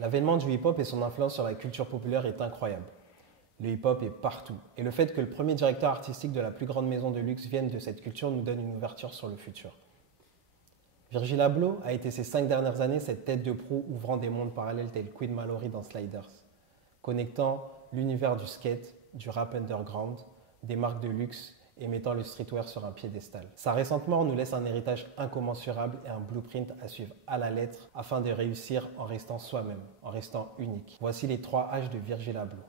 L'avènement du hip-hop et son influence sur la culture populaire est incroyable. Le hip-hop est partout. Et le fait que le premier directeur artistique de la plus grande maison de luxe vienne de cette culture nous donne une ouverture sur le futur. Virgil Abloh a été ces 5 dernières années cette tête de proue ouvrant des mondes parallèles tels Queen Mallory dans Sliders, connectant l'univers du skate, du rap underground, des marques de luxe et mettant le streetwear sur un piédestal. Sa récente mort nous laisse un héritage incommensurable et un blueprint à suivre à la lettre afin de réussir en restant soi-même, en restant unique. Voici les 3 H de Virgil Abloh.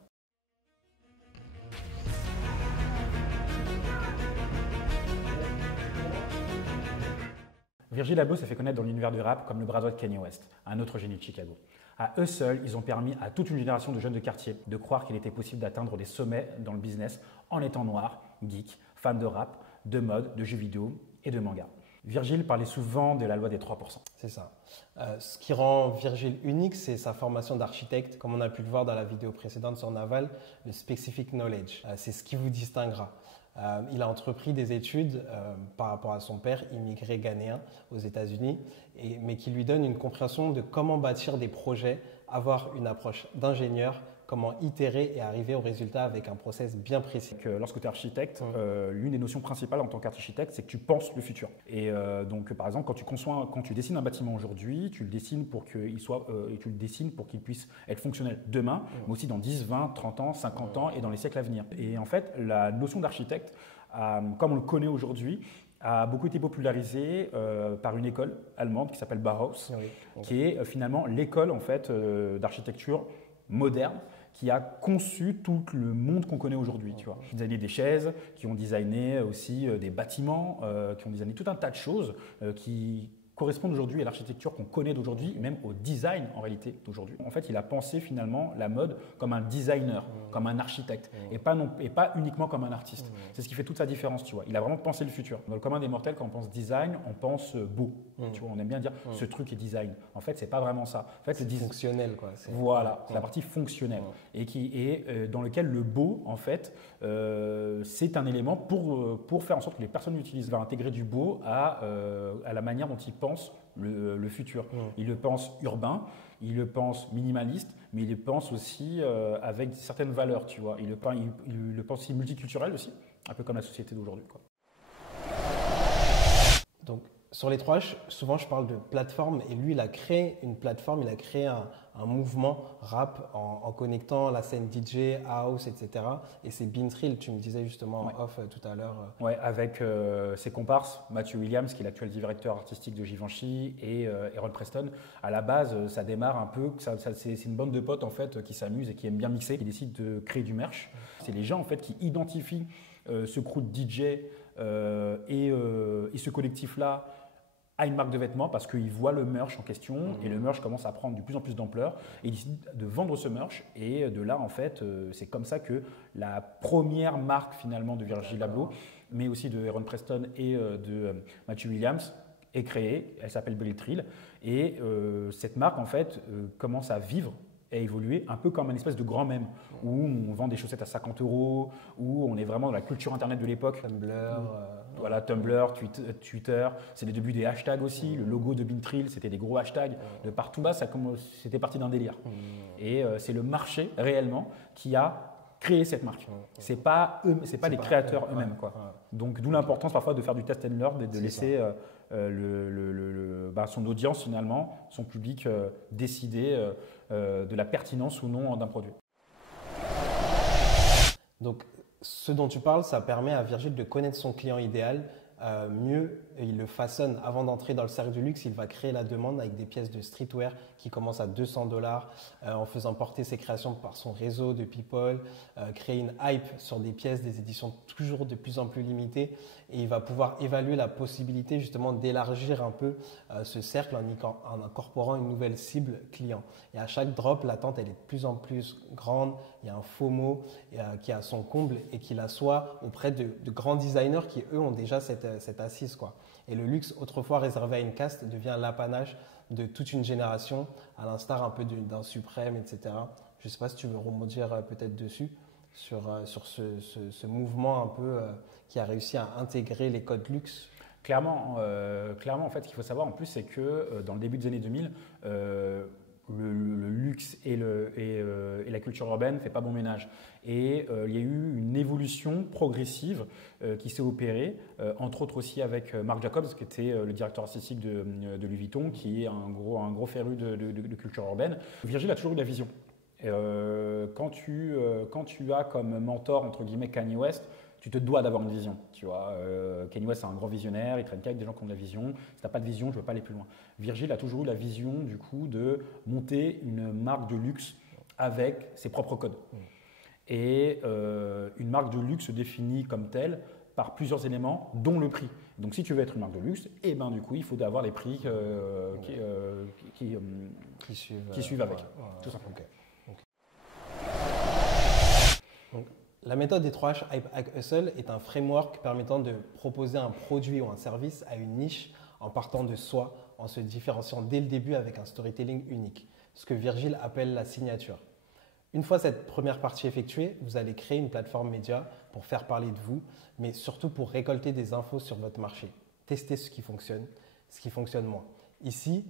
Virgil Abloh s'est fait connaître dans l'univers du rap comme le bras droit de Kanye West, un autre génie de Chicago. À eux seuls, ils ont permis à toute une génération de jeunes de quartier de croire qu'il était possible d'atteindre des sommets dans le business en étant noir, geek, fan de rap, de mode, de jeux vidéo et de manga. Virgil parlait souvent de la loi des 3%. C'est ça. Ce qui rend Virgil unique, c'est sa formation d'architecte, comme on a pu le voir dans la vidéo précédente sur Naval, le specific knowledge. C'est ce qui vous distinguera. Il a entrepris des études par rapport à son père, immigré ghanéen aux États-Unis, mais qui lui donne une compréhension de comment bâtir des projets, avoir une approche d'ingénieur, comment itérer et arriver au résultat avec un process bien précis. Lorsque tu es architecte, l'une des notions principales en tant qu'architecte, c'est que tu penses le futur. Et donc, par exemple, quand tu dessines un bâtiment aujourd'hui, tu le dessines pour qu'il puisse être fonctionnel demain, mais aussi dans 10, 20, 30 ans, 50 ans et dans les siècles à venir. Et en fait, la notion d'architecte, comme on le connaît aujourd'hui, a beaucoup été popularisée par une école allemande qui s'appelle Bauhaus, qui est finalement l'école en fait, d'architecture moderne qui a conçu tout le monde qu'on connaît aujourd'hui. Qui ont designé des chaises, qui ont designé aussi des bâtiments, qui ont designé tout un tas de choses qui correspondent aujourd'hui à l'architecture qu'on connaît d'aujourd'hui, même au design en réalité d'aujourd'hui. En fait, il a pensé finalement la mode comme un designer, comme un architecte, et pas uniquement comme un artiste. C'est ce qui fait toute sa différence, tu vois. Il a vraiment pensé le futur. Dans le commun des mortels, quand on pense design, on pense beau. Tu vois, on aime bien dire ce truc est design. En fait, c'est pas vraiment ça. En fait, c'est fonctionnel, quoi. Voilà, c'est la partie fonctionnelle et dans lequel le beau, en fait, c'est un élément pour faire en sorte que les personnes l'utilisent. Il va intégrer du beau à la manière dont ils pensent le futur. Il le pense urbain, il le pense minimaliste, mais il le pense aussi avec certaines valeurs, tu vois. Il le pense aussi multiculturel aussi, un peu comme la société d'aujourd'hui, quoi. Donc, sur les 3 H, souvent je parle de plateforme et lui, il a créé une plateforme, il a créé un mouvement rap en connectant la scène DJ, house, etc. Et c'est Bintrill, tu me disais justement en off tout à l'heure. Ouais, avec ses comparses, Matthew Williams, qui est l'actuel directeur artistique de Givenchy, et Aaron Preston. À la base, ça démarre un peu, c'est une bande de potes en fait qui s'amusent et qui aiment bien mixer, qui décident de créer du merch. C'est les gens en fait qui identifient ce crew de DJ et ce collectif-là à une marque de vêtements parce qu'ils voient le merch en question et le merch commence à prendre de plus en plus d'ampleur et ils décident de vendre ce merch et de là en fait c'est comme ça que la première marque finalement de Virgil Abloh mais aussi de Aaron Preston et de Matthew Williams est créée, elle s'appelle Bintrill et cette marque en fait commence à vivre et à évoluer un peu comme un espèce de grand mème où on vend des chaussettes à 50 €, où on est vraiment dans la culture internet de l'époque. Tumblr. Voilà, Tumblr, Twitter, c'est les débuts des hashtags aussi. Le logo de Bintrill, c'était des gros hashtags de partout. Là, c'était parti d'un délire. Et c'est le marché réellement qui a créé cette marque. C'est pas les créateurs eux-mêmes, quoi. Donc d'où l'importance parfois de faire du test and learn et de laisser son audience finalement, son public décider de la pertinence ou non d'un produit. Donc, ce dont tu parles, ça permet à Virgil de connaître son client idéal mieux. Il le façonne avant d'entrer dans le cercle du luxe. Il va créer la demande avec des pièces de streetwear qui commencent à 200 $, en faisant porter ses créations par son réseau de people, créer une hype sur des pièces, des éditions toujours de plus en plus limitées. Et il va pouvoir évaluer la possibilité justement d'élargir un peu ce cercle en incorporant une nouvelle cible client. Et à chaque drop, l'attente elle est de plus en plus grande. Il y a un FOMO qui a son comble et qui l'assoit auprès de grands designers qui eux ont déjà cette assise, quoi. Et le luxe, autrefois réservé à une caste, devient l'apanage de toute une génération, à l'instar un peu d'un Suprême, etc. Je ne sais pas si tu veux rebondir peut-être dessus, sur ce mouvement un peu qui a réussi à intégrer les codes luxe. Clairement, en fait, ce qu'il faut savoir en plus, c'est que dans le début des années 2000, le luxe et la culture urbaine ne fait pas bon ménage. Et il y a eu une évolution progressive qui s'est opérée, entre autres aussi avec Marc Jacobs, qui était le directeur artistique de Louis Vuitton, qui est un gros féru de culture urbaine. Virgil a toujours eu la vision. Quand tu as comme mentor, entre guillemets, Kanye West, tu te dois d'avoir une vision. Tu vois, Kanye West, c'est un grand visionnaire, il traîne qu'avec des gens qui ont de la vision. Si tu n'as pas de vision, je ne veux pas aller plus loin. Virgil a toujours eu la vision, du coup, de monter une marque de luxe avec ses propres codes. Et une marque de luxe se définit comme telle par plusieurs éléments, dont le prix. Donc, si tu veux être une marque de luxe, et ben, du coup, il faut avoir les prix qui suivent avec, tout simplement. Okay. Donc, la méthode des 3H Hype Hack Hustle est un framework permettant de proposer un produit ou un service à une niche en partant de soi, en se différenciant dès le début avec un storytelling unique, ce que Virgile appelle la signature. Une fois cette première partie effectuée, vous allez créer une plateforme média pour faire parler de vous, mais surtout pour récolter des infos sur votre marché. Tester ce qui fonctionne moins. Ici,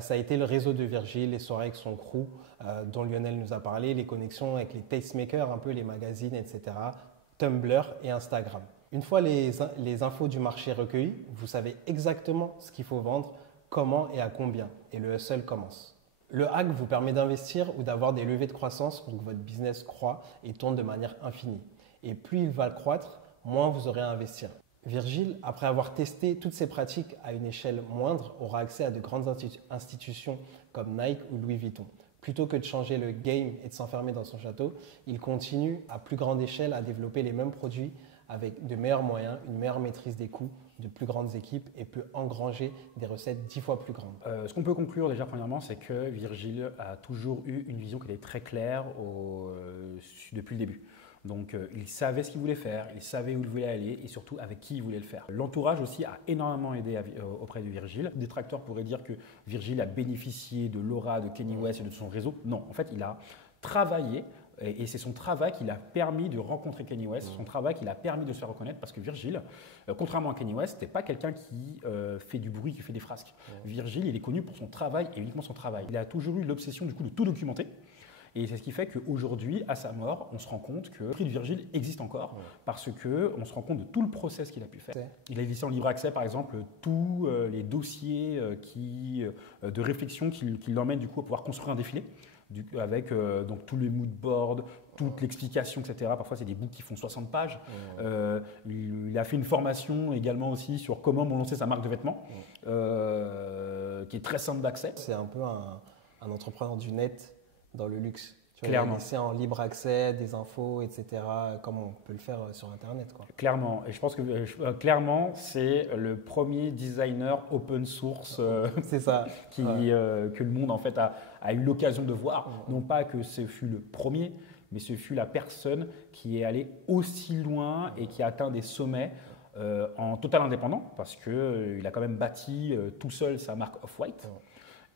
ça a été le réseau de Virgile, les soirées avec son crew, dont Lionel nous a parlé, les connexions avec les tastemakers, un peu les magazines, etc., Tumblr et Instagram. Une fois les infos du marché recueillies, vous savez exactement ce qu'il faut vendre, comment et à combien, et le hustle commence. Le hack vous permet d'investir ou d'avoir des levées de croissance pour que votre business croît et tourne de manière infinie. Et plus il va croître, moins vous aurez à investir. Virgile, après avoir testé toutes ces pratiques à une échelle moindre, aura accès à de grandes institutions comme Nike ou Louis Vuitton. Plutôt que de changer le game et de s'enfermer dans son château, il continue à plus grande échelle à développer les mêmes produits avec de meilleurs moyens, une meilleure maîtrise des coûts, de plus grandes équipes et peut engranger des recettes 10 fois plus grandes. Ce qu'on peut conclure déjà premièrement, c'est que Virgile a toujours eu une vision qui était très claire depuis le début. Donc il savait ce qu'il voulait faire, il savait où il voulait aller et surtout avec qui il voulait le faire. L'entourage aussi a énormément aidé auprès de Virgile. Des détracteurs pourraient dire que Virgile a bénéficié de l'aura de Kanye West et de son réseau. Non, en fait il a travaillé et c'est son travail qui l'a permis de rencontrer Kanye West, son travail qui l'a permis de se faire reconnaître parce que Virgile, contrairement à Kanye West, n'est pas quelqu'un qui fait du bruit, qui fait des frasques. Virgile, il est connu pour son travail et uniquement son travail. Il a toujours eu l'obsession du coup de tout documenter. Et c'est ce qui fait qu'aujourd'hui, à sa mort, on se rend compte que le prix de Virgile existe encore parce qu'on se rend compte de tout le process qu'il a pu faire. Il a laissé en libre accès, par exemple, tous les dossiers de réflexion qui l'emmènent du coup à pouvoir construire un défilé avec donc tous les mood boards, toute l'explication, etc. Parfois, c'est des books qui font 60 pages. Il a fait une formation également aussi sur comment lancer sa marque de vêtements, qui est très simple d'accès. C'est un peu un entrepreneur du net dans le luxe. Clairement. Laisser en libre accès des infos, etc., comme on peut le faire sur Internet, quoi. Clairement. Et je pense que clairement, c'est le premier designer open source c'est ça. que le monde en fait a eu l'occasion de voir. Non pas que ce fut le premier, mais ce fut la personne qui est allée aussi loin et qui a atteint des sommets en total indépendant parce qu'il a quand même bâti tout seul sa marque Off-White.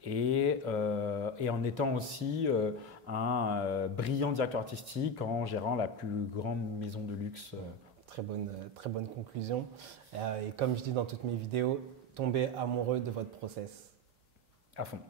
Et en étant aussi un brillant directeur artistique en gérant la plus grande maison de luxe. Très bonne conclusion. Et comme je dis dans toutes mes vidéos, tombez amoureux de votre process. À fond.